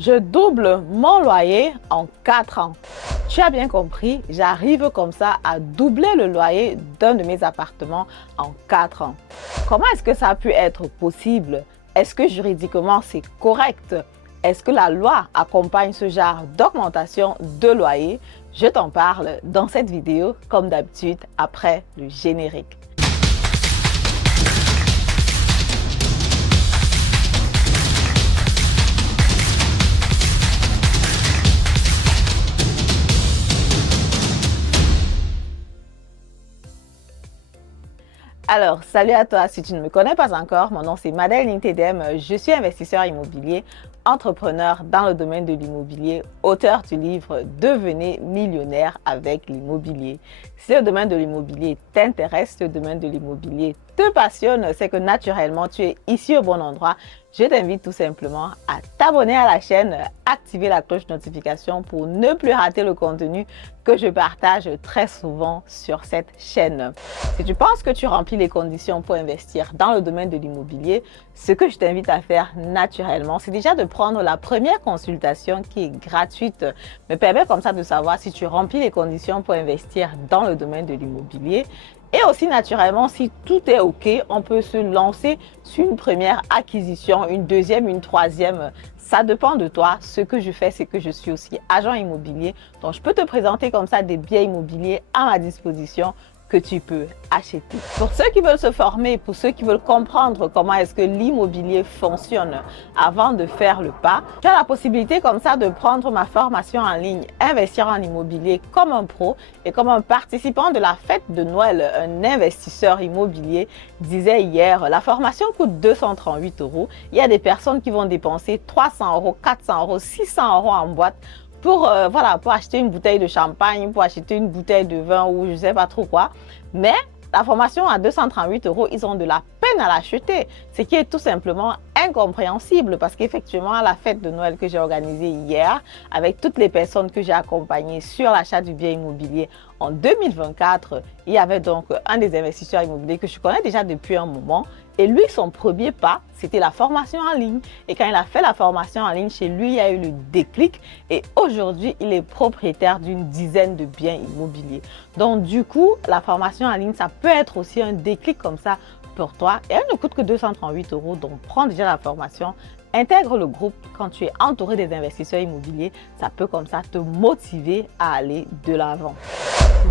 Je double mon loyer en 4 ans. Tu as bien compris, j'arrive comme ça à doubler le loyer d'un de mes appartements en 4 ans. Comment est-ce que ça a pu être possible? Est-ce que juridiquement c'est correct? Est-ce que la loi accompagne ce genre d'augmentation de loyer? Je t'en parle dans cette vidéo, comme d'habitude, après le générique. Alors, salut à toi, si tu ne me connais pas encore, mon nom c'est Madeleine Ntedem, je suis investisseur immobilier, entrepreneur dans le domaine de l'immobilier, auteur du livre Devenez millionnaire avec l'immobilier. Si le domaine de l'immobilier t'intéresse, si le domaine de l'immobilier te passionne, c'est que naturellement tu es ici au bon endroit. Je t'invite tout simplement à t'abonner à la chaîne, activer la cloche de notification pour ne plus rater le contenu que je partage très souvent sur cette chaîne. Si tu penses que tu remplis les conditions pour investir dans le domaine de l'immobilier, ce que je t'invite à faire naturellement, c'est déjà de prendre la première consultation qui est gratuite, me permet comme ça de savoir si tu remplis les conditions pour investir dans le domaine de l'immobilier. Et aussi, naturellement, si tout est OK, on peut se lancer sur une première acquisition, une deuxième, une troisième. Ça dépend de toi. Ce que je fais, c'est que je suis aussi agent immobilier. Donc, je peux te présenter comme ça des biens immobiliers à ma disposition que tu peux acheter. Pour ceux qui veulent se former, pour ceux qui veulent comprendre comment est-ce que l'immobilier fonctionne avant de faire le pas, tu as la possibilité comme ça de prendre ma formation en ligne Investir en immobilier comme un pro et comme un participant de la fête de Noël. Un investisseur immobilier disait hier, la formation coûte 238 €. Il y a des personnes qui vont dépenser 300 €, 400 €, 600 € en boîte pour acheter une bouteille de champagne, pour acheter une bouteille de vin ou je ne sais pas trop quoi. Mais la formation à 238 €, ils ont de la peine à l'acheter, ce qui est tout simplement incompréhensible parce qu'effectivement, à la fête de Noël que j'ai organisée hier, avec toutes les personnes que j'ai accompagnées sur l'achat du bien immobilier en 2024, il y avait donc un des investisseurs immobiliers que je connais déjà depuis un moment. Et lui, son premier pas, c'était la formation en ligne. Et quand il a fait la formation en ligne, chez lui, il y a eu le déclic. Et aujourd'hui, il est propriétaire d'une dizaine de biens immobiliers. Donc, du coup, la formation en ligne, ça peut être aussi un déclic comme ça pour toi. Et elle ne coûte que 238 €. Donc, prends déjà la formation. Intègre le groupe quand tu es entouré des investisseurs immobiliers. Ça peut comme ça te motiver à aller de l'avant.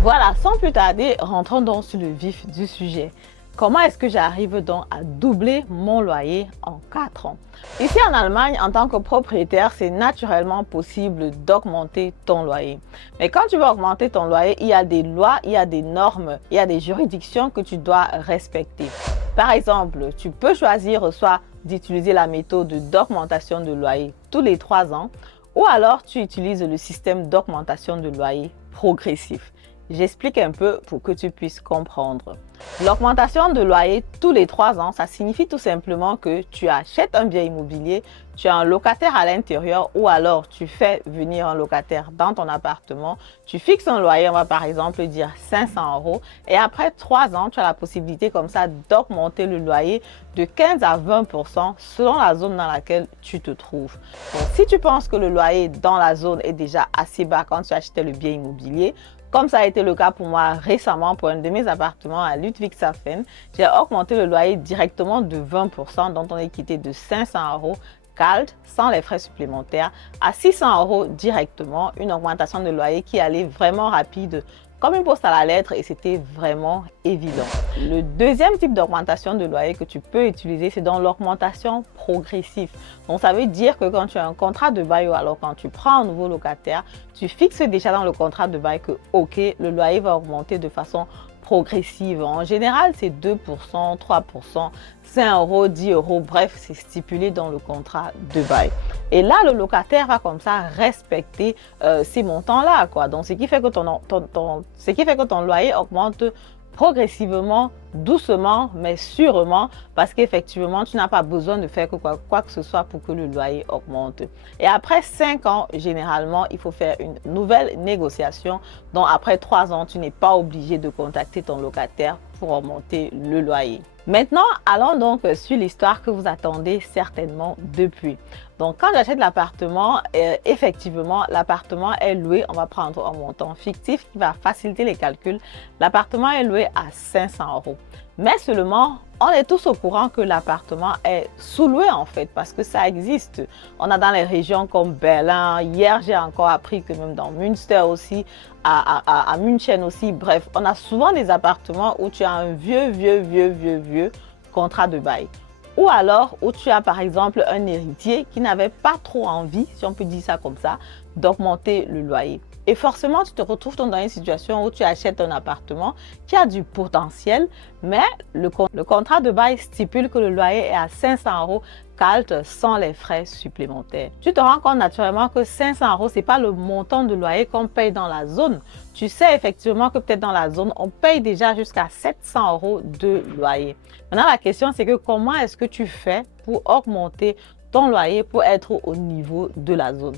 Voilà, sans plus tarder, rentrons donc sur le vif du sujet. Comment est-ce que j'arrive donc à doubler mon loyer en 4 ans? Ici en Allemagne, en tant que propriétaire, c'est naturellement possible d'augmenter ton loyer. Mais quand tu veux augmenter ton loyer, il y a des lois, il y a des normes, il y a des juridictions que tu dois respecter. Par exemple, tu peux choisir soit d'utiliser la méthode d'augmentation de loyer tous les 3 ans, ou alors tu utilises le système d'augmentation de loyer progressif. J'explique un peu pour que tu puisses comprendre. L'augmentation de loyer tous les 3 ans, ça signifie tout simplement que tu achètes un bien immobilier, tu as un locataire à l'intérieur ou alors tu fais venir un locataire dans ton appartement, tu fixes un loyer, on va par exemple dire 500 € et après 3 ans, tu as la possibilité comme ça d'augmenter le loyer de 15 à 20% selon la zone dans laquelle tu te trouves. Donc, si tu penses que le loyer dans la zone est déjà assez bas quand tu achetais le bien immobilier, comme ça a été le cas pour moi récemment pour un de mes appartements à Ludwigshafen, j'ai augmenté le loyer directement de 20%, dont on est quitté de 500 € CALT sans les frais supplémentaires à 600 € directement, une augmentation de loyer qui allait vraiment rapide comme une poste à la lettre et c'était vraiment évident. Le deuxième type d'augmentation de loyer que tu peux utiliser, c'est dans l'augmentation progressive. Donc ça veut dire que quand tu as un contrat de bail ou alors quand tu prends un nouveau locataire, tu fixes déjà dans le contrat de bail que ok, le loyer va augmenter de façon progressive. En général, c'est 2%, 3%, 5 €, 10 €, bref, c'est stipulé dans le contrat de bail. Et là, le locataire va comme ça respecter ces montants-là, quoi. Donc, ce qui fait que ton loyer augmente progressivement, doucement, mais sûrement, parce qu'effectivement, tu n'as pas besoin de faire quoi que ce soit pour que le loyer augmente. Et après 5 ans, généralement, il faut faire une nouvelle négociation. Donc, après 3 ans, tu n'es pas obligé de contacter ton locataire pour augmenter le loyer. Maintenant, allons donc sur l'histoire que vous attendez certainement depuis. Donc, quand j'achète l'appartement, effectivement, l'appartement est loué, on va prendre un montant fictif qui va faciliter les calculs. L'appartement est loué à 500 €. Mais seulement, on est tous au courant que l'appartement est sous-loué en fait, parce que ça existe. On a dans les régions comme Berlin, hier j'ai encore appris que même dans Münster aussi, à München aussi, bref, on a souvent des appartements où tu as un vieux contrat de bail. Ou alors où tu as par exemple un héritier qui n'avait pas trop envie, si on peut dire ça comme ça, d'augmenter le loyer. Et forcément, tu te retrouves dans une situation où tu achètes un appartement qui a du potentiel, mais le contrat de bail stipule que le loyer est à 500 € calte sans les frais supplémentaires. Tu te rends compte naturellement que 500 €, ce n'est pas le montant de loyer qu'on paye dans la zone. Tu sais effectivement que peut-être dans la zone, on paye déjà jusqu'à 700 € de loyer. Maintenant, la question, c'est que comment est-ce que tu fais pour augmenter ton loyer pour être au niveau de la zone?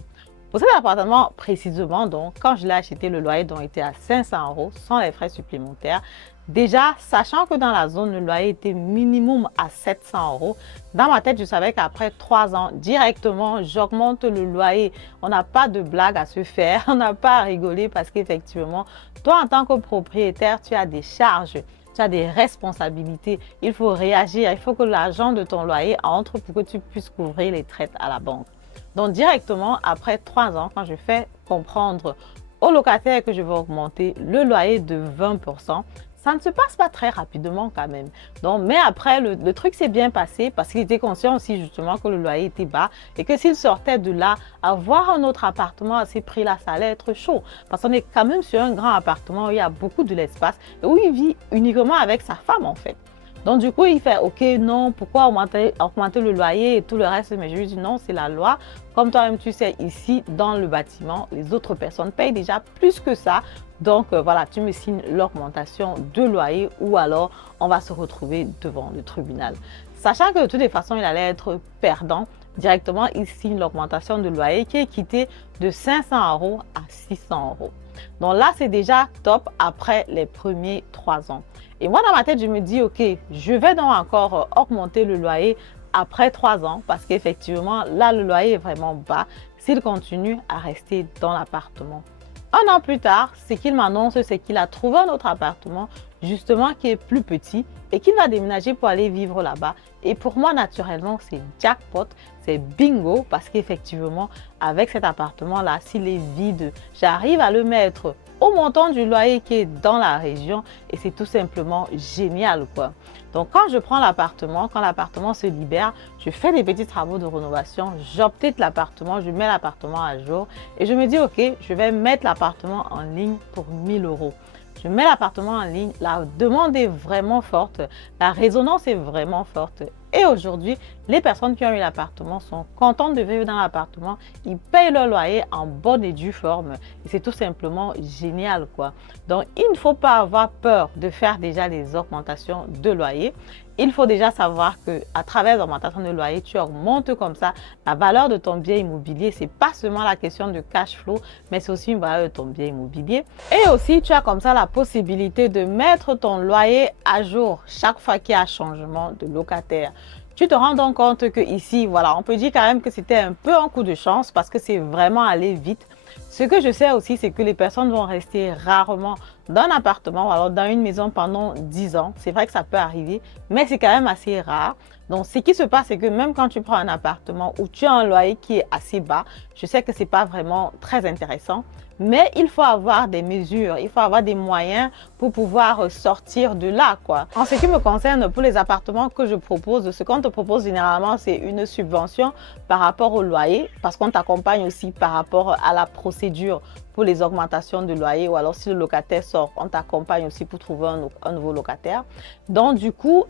Pour cet appartement précisément, donc, quand je l'ai acheté, le loyer donc était à 500 € sans les frais supplémentaires. Déjà, sachant que dans la zone, le loyer était minimum à 700 €, dans ma tête, je savais qu'après 3 ans, directement, j'augmente le loyer. On n'a pas de blague à se faire, on n'a pas à rigoler parce qu'effectivement, toi, en tant que propriétaire, tu as des charges. Tu as des responsabilités, il faut réagir, il faut que l'argent de ton loyer entre pour que tu puisses couvrir les traites à la banque. Donc directement, après 3 ans, quand je fais comprendre aux locataires que je vais augmenter le loyer de 20%, ça ne se passe pas très rapidement quand même. Donc, mais après, le truc s'est bien passé parce qu'il était conscient aussi justement que le loyer était bas et que s'il sortait de là, avoir un autre appartement à ces prix-là, ça allait être chaud. Parce qu'on est quand même sur un grand appartement où il y a beaucoup de l'espace et où il vit uniquement avec sa femme en fait. Donc du coup, il fait, ok, non, pourquoi augmenter le loyer et tout le reste? Mais je lui dis, non, c'est la loi. Comme toi-même, tu sais, ici, dans le bâtiment, les autres personnes payent déjà plus que ça. Donc voilà, tu me signes l'augmentation de loyer ou alors on va se retrouver devant le tribunal. Sachant que de toutes les façons, il allait être perdant, directement, il signe l'augmentation de loyer qui est quittée de 500 € à 600 €. Donc là, c'est déjà top après les premiers 3 ans. Et moi, dans ma tête, je me dis, ok, je vais donc encore augmenter le loyer après 3 ans parce qu'effectivement, là, le loyer est vraiment bas s'il continue à rester dans l'appartement. 1 an plus tard, ce qu'il m'annonce, c'est qu'il a trouvé un autre appartement, justement, qui est plus petit et qu'il va déménager pour aller vivre là-bas. Et pour moi, naturellement, c'est jackpot, c'est bingo, parce qu'effectivement, avec cet appartement-là, s'il est vide, j'arrive à le mettre au montant du loyer qui est dans la région et c'est tout simplement génial, quoi. Donc, quand je prends l'appartement, quand l'appartement se libère, je fais des petits travaux de rénovation, j'update l'appartement, je mets l'appartement à jour et je me dis, ok, je vais mettre l'appartement en ligne pour 1 000 €. Je mets l'appartement en ligne, la demande est vraiment forte, la résonance est vraiment forte. Et aujourd'hui, les personnes qui ont eu l'appartement sont contentes de vivre dans l'appartement. Ils payent leur loyer en bonne et due forme. Et c'est tout simplement génial, quoi. Donc, il ne faut pas avoir peur de faire déjà les augmentations de loyer. Il faut déjà savoir qu'à travers l'augmentation de loyer, tu augmentes comme ça la valeur de ton bien immobilier. Ce n'est pas seulement la question de cash flow, mais c'est aussi une valeur de ton bien immobilier. Et aussi, tu as comme ça la possibilité de mettre ton loyer à jour chaque fois qu'il y a changement de locataire. Tu te rends donc compte que ici, voilà, on peut dire quand même que c'était un peu un coup de chance parce que c'est vraiment allé vite. Ce que je sais aussi, c'est que les personnes vont rester rarement dans un appartement ou alors dans une maison pendant 10 ans. C'est vrai que ça peut arriver, mais c'est quand même assez rare. Donc, ce qui se passe, c'est que même quand tu prends un appartement où tu as un loyer qui est assez bas, je sais que ce n'est pas vraiment très intéressant, mais il faut avoir des mesures, il faut avoir des moyens pour pouvoir sortir de là, quoi. En ce qui me concerne, pour les appartements que je propose, ce qu'on te propose généralement, c'est une subvention par rapport au loyer, parce qu'on t'accompagne aussi par rapport à la procédure pour les augmentations de loyer, ou alors si le locataire sort, on t'accompagne aussi pour trouver un nouveau locataire. Donc du coup,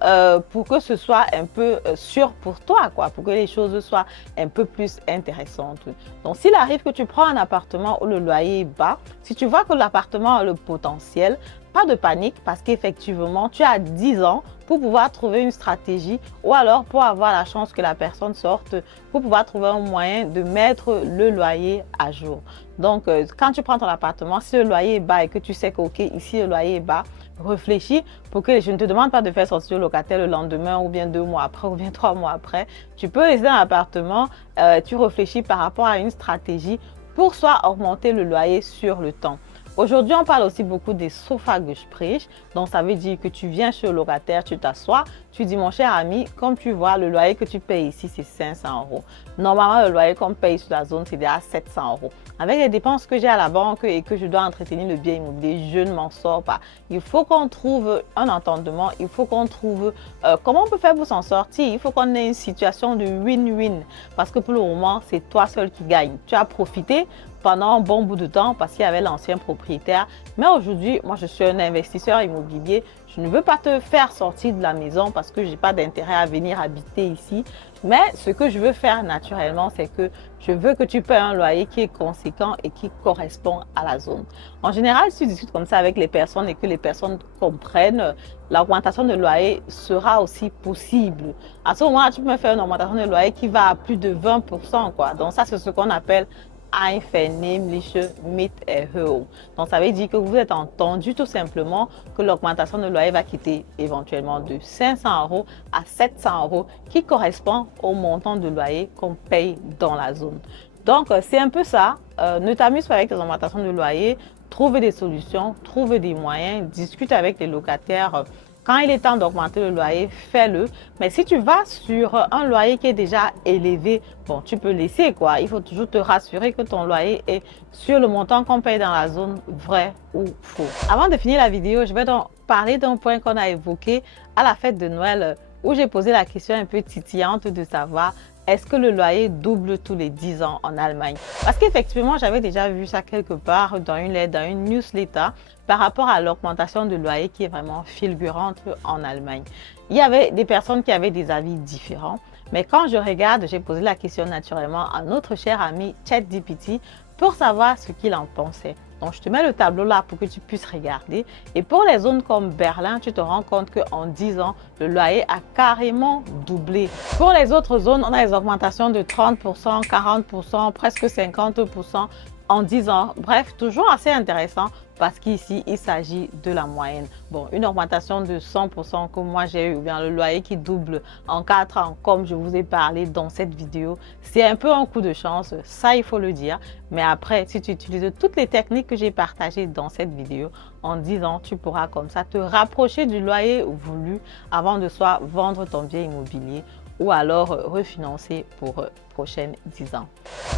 pour que ce soit un peu sûr pour toi, quoi, pour que les choses soient un peu plus intéressantes. Donc s'il arrive que tu prends un appartement où le loyer est bas, si tu vois que l'appartement a le potentiel, pas de panique parce qu'effectivement, tu as 10 ans pour pouvoir trouver une stratégie ou alors pour avoir la chance que la personne sorte, pour pouvoir trouver un moyen de mettre le loyer à jour. Donc, quand tu prends ton appartement, si le loyer est bas et que tu sais que, OK, ici, le loyer est bas, réfléchis pour que je ne te demande pas de faire sortir le locataire le lendemain ou bien 2 mois après ou bien 3 mois après. Tu peux rester dans l'appartement, tu réfléchis par rapport à une stratégie pour soit augmenter le loyer sur le temps. Aujourd'hui, on parle aussi beaucoup des Sofa-Gespräch. Donc, ça veut dire que tu viens chez le locataire, tu t'assois, tu dis, mon cher ami, comme tu vois, le loyer que tu payes ici, c'est 500 €. Normalement, le loyer qu'on paye sur la zone, c'est déjà 700 €. Avec les dépenses que j'ai à la banque et que je dois entretenir le bien immobilier, je ne m'en sors pas. Il faut qu'on trouve un entendement, il faut qu'on trouve comment on peut faire pour s'en sortir. Il faut qu'on ait une situation de win-win parce que pour le moment, c'est toi seul qui gagne. Tu as profité pendant un bon bout de temps parce qu'il y avait l'ancien propriétaire. Mais aujourd'hui, moi, je suis un investisseur immobilier. Je ne veux pas te faire sortir de la maison parce que je n'ai pas d'intérêt à venir habiter ici. Mais ce que je veux faire naturellement, c'est que je veux que tu paies un loyer qui est conséquent et qui correspond à la zone. En général, si tu discutes comme ça avec les personnes et que les personnes comprennent, l'augmentation de loyer sera aussi possible. À ce moment-là, tu peux me faire une augmentation de loyer qui va à plus de 20%, quoi. Donc ça, c'est ce qu'on appelle einvernehmliche Mieterhöhung. Donc, ça veut dire que vous êtes entendu tout simplement que l'augmentation de loyer va quitter éventuellement de 500 € à 700 € qui correspond au montant de loyer qu'on paye dans la zone. Donc, c'est un peu ça. Ne t'amuse pas avec les augmentations de loyer. Trouve des solutions, trouve des moyens, discute avec les locataires. Quand il est temps d'augmenter le loyer, fais-le. Mais si tu vas sur un loyer qui est déjà élevé, bon, tu peux laisser quoi. Il faut toujours te rassurer que ton loyer est sur le montant qu'on paye dans la zone, vrai ou faux. Avant de finir la vidéo, je vais donc parler d'un point qu'on a évoqué à la fête de Noël où j'ai posé la question un peu titillante de savoir est-ce que le loyer double tous les 10 ans en Allemagne? Parce qu'effectivement, j'avais déjà vu ça quelque part dans une lettre, dans une newsletter par rapport à l'augmentation de loyer qui est vraiment fulgurante en Allemagne. Il y avait des personnes qui avaient des avis différents, mais quand je regarde, j'ai posé la question naturellement à notre cher ami ChatGPT pour savoir ce qu'il en pensait. Donc, je te mets le tableau là pour que tu puisses regarder. Et pour les zones comme Berlin, tu te rends compte qu'en 10 ans, le loyer a carrément doublé. Pour les autres zones, on a des augmentations de 30%, 40%, presque 50% en 10 ans. Bref, toujours assez intéressant parce qu'ici, il s'agit de la moyenne. Bon, une augmentation de 100% que moi j'ai eu, ou bien le loyer qui double en 4 ans, comme je vous ai parlé dans cette vidéo, c'est un peu un coup de chance, ça il faut le dire. Mais après, si tu utilises toutes les techniques que j'ai partagées dans cette vidéo, en 10 ans, tu pourras comme ça te rapprocher du loyer voulu avant de soit vendre ton bien immobilier ou alors refinancer pour prochaines 10 ans.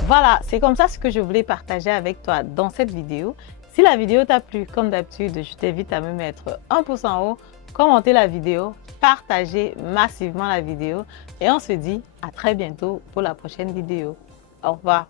Voilà, c'est comme ça ce que je voulais partager avec toi dans cette vidéo. Si la vidéo t'a plu, comme d'habitude, je t'invite à me mettre un pouce en haut, commenter la vidéo, partager massivement la vidéo et on se dit à très bientôt pour la prochaine vidéo. Au revoir.